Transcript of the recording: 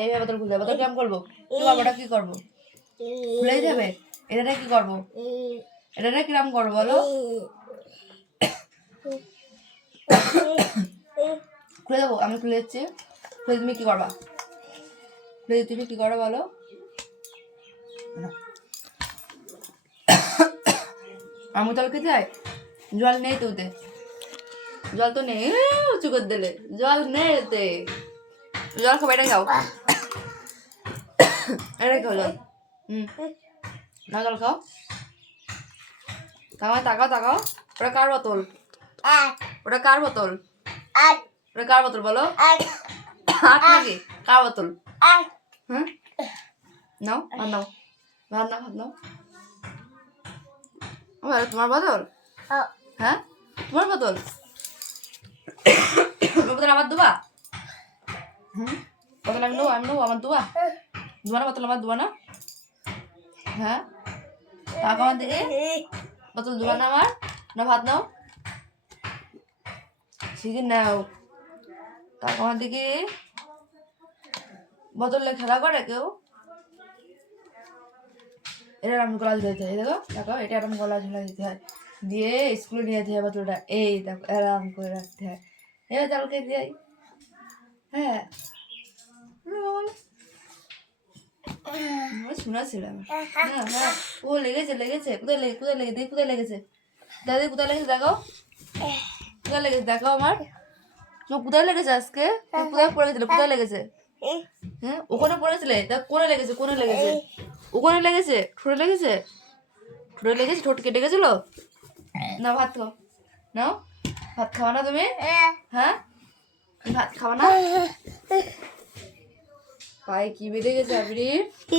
এইভাবে বোতল খুলতে হবে। বোতল কেমন করবো? কি করবো? ওটা কি করবো? খুলেই যাবে। এটা কি করবো? এটা কিরম করবো বলো? খুলে দেবো, আমি খুলে দিচ্ছি। খুলে তুমি কি করবা? খুলে তুমি কি করো বলো? আমি জল খেতে চাই, জল নেই তো ওতে, জল তো নেই। উঁচু করে দিলে জল নেই ওতে, জল খাবো। এটাই খাও, এটাই খাও জল। না জল খাও। তাকাও তাকাও, ওটা কার বোতল? ওটা কার বোতল? ওটা কার বোতল বলো? হাত নাকি? কার বোতল? হ্যাঁ, নাও ভাত নাও, ভাত নাও, ভাত নাও। তোমার বোতল? হ্যাঁ, তোমার বোতল। বোতল আমার দুবা? বোতল আমি নেবো, আমার দুবা? দুবা না বোতল? আমার দুবা না? হ্যাঁ, তাকাও আমার দিকে। বোতল দুবা না আমার? না ভাত নাও, শিখে নাও। তাকাও আমার দিকে। বোতলে খেলা করে কেউ? এটা এরকম গলা ঝুলে দিতে হয়, দেখো দেখো, এটা এরকম গলা ঝুলে দিতে হয়, দিয়ে স্কুলে নিয়ে যেতে হয় বোতলটা। এই দেখো এরকম করে রাখতে হয়। এবার জল খেয়ে দিয়ে হ্যাঁ, শোনা ছিল আমার। হ্যাঁ হ্যাঁ, ও লেগেছে লেগেছে। কোথায় লেগে, কোথায় লেগে দেখি, কোথায় লেগেছে? দাদি কোথায় লেগেছে দেখো, কোথায় লেগেছে দেখো আমার। কোথায় লেগেছে আজকে? কোথায় পড়েছিল? কোথায় লেগেছে? হ্যাঁ, ওখানে পড়েছিলে? দেখ কোনে লেগেছে, কোনে লেগেছে? ওখানে লেগেছে, ঠোঁটে লেগেছে, ঠোঁটে লেগেছে, ঠোঁট কেটে গেছিল। না ভাত খাও, নাও। ভাত খাওয়া না তুমি? হ্যাঁ, ভাত খাওয়া না? পায়ে কি বেঁধে গেছে আবির?